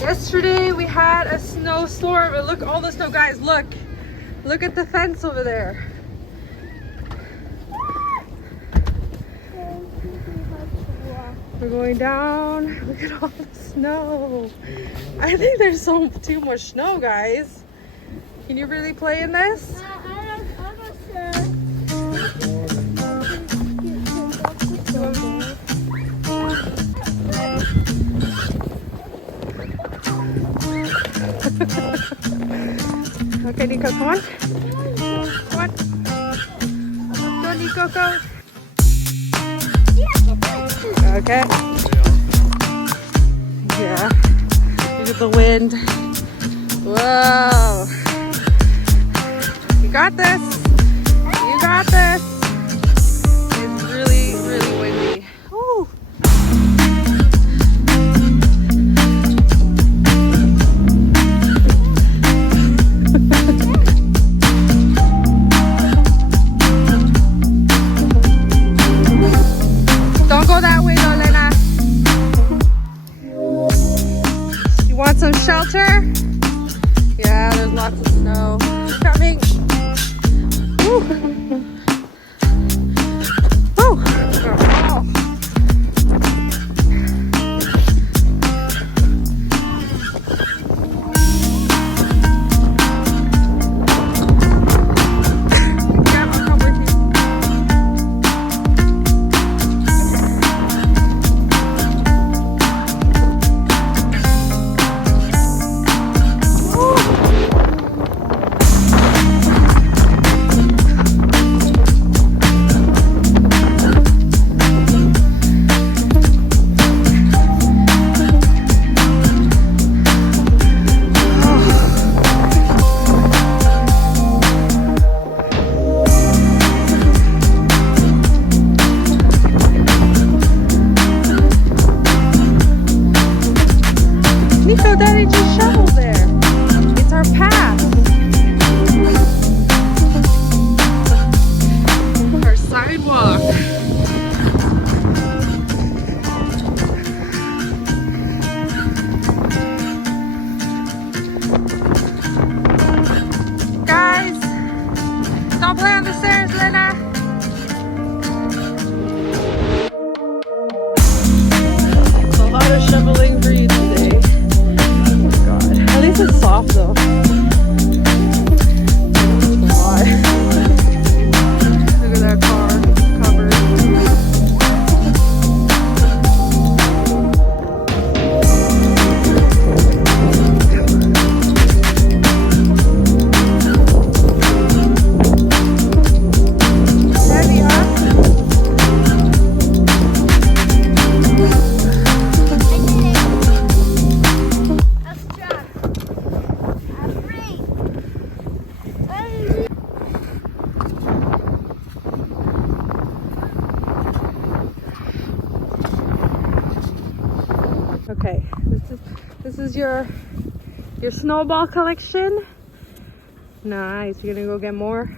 Yesterday we had a snowstorm and look all the snow, guys. Look at the fence over there. We're going down. Look at all the snow. I think there's too much snow, guys. Can you really play in this? Okay, Nico, come on. Come on. Go, Nico, go. Okay. Yeah. Look at the wind. Whoa. You got this. You got this. It's really, really windy. Ooh. Don't go that way though, Lena. You want some shelter? Yeah, there's lots of snow coming. Woo. Woo. Oh. Yeah, I'll come with you. Nico, Daddy just shoveled there. It's our path. Our sidewalk. Guys, don't play on the stairs, Lena. It's a lot of shoveling for you today. At least it's soft though. Why? Look at that car covered. Heavy, huh? Okay, this is your snowball collection. Nice. You're gonna go get more.